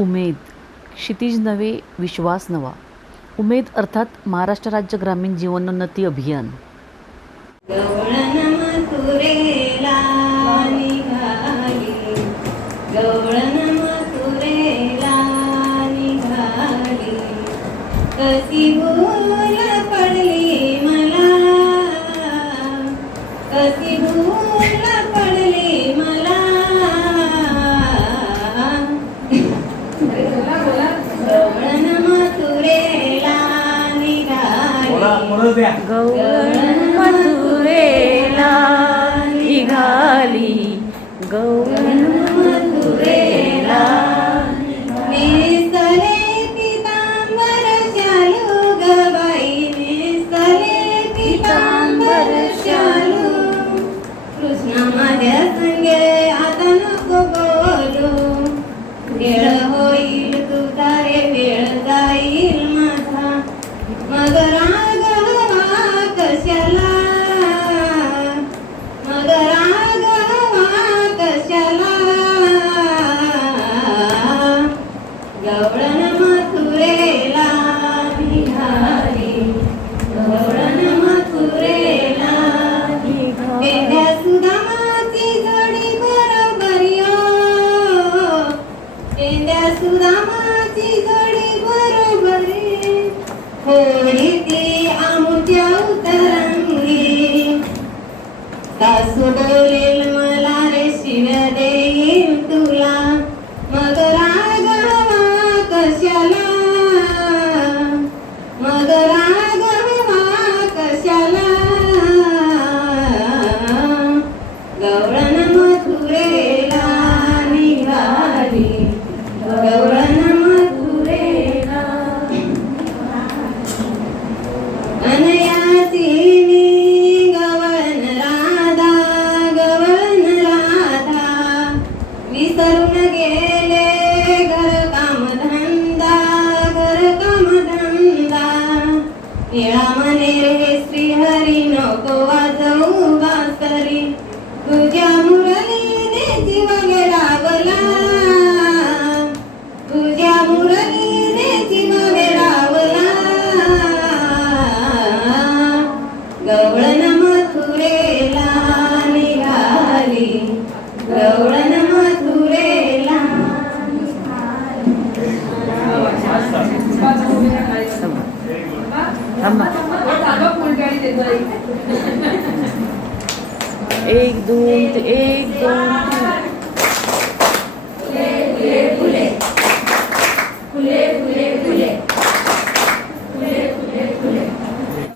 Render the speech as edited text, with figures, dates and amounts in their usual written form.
उमेद, क्षितिज नवे विश्वास नवा. उमेद अर्थात महाराष्ट्र राज्य ग्रामीण जीवनोन्नती अभियान. गवळण मथुरेला निघाली, गवळण मथुरेला निघाली, कशी भूल पडली मला, कशी भूल पडली मला. गवळण मथुरेला निघाली, गवळण मथुरेला निघाली, गवळण मथुरेला नेसले पीतांबर शालू ग बाई, नेसले पीतांबर शालू. कृष्ण माझ्या संगे आता नको बोलू, वेळ होईल तुझा रे वेळ जाईल माझा, मग राग हवा कशाला, मग राग हवा कशाला. गवळण मथुरेला निघाली, गवळण मथुरेला पेंड्या सुदामाची जोडी बरोबरी ओ, पेंड्या सुदामाची जोडी बरोबरी. होळी ती आमुच्या उतरंगी, सासू बोलेल मला रे शिव्या देईल तुला, मग राग हवा कशाला, मग राग हवा कशाला. गवळण मथुरेला निघाली, गवळण मथुरेला. अनयासिनी गवळण राधा, गवळण राधा, विसरून गेले घर काम धंदा, घर काम धंदा. निळा मने रे श्रीहरी नको वाजवू बासरी, तुझ्या मुरलीने जीव वेडावला, तुझ्या मुरलीने जीव वेडावला. गवळण मथुरेला निघाली, गवळण मथुरेला. एक दोन एक दोन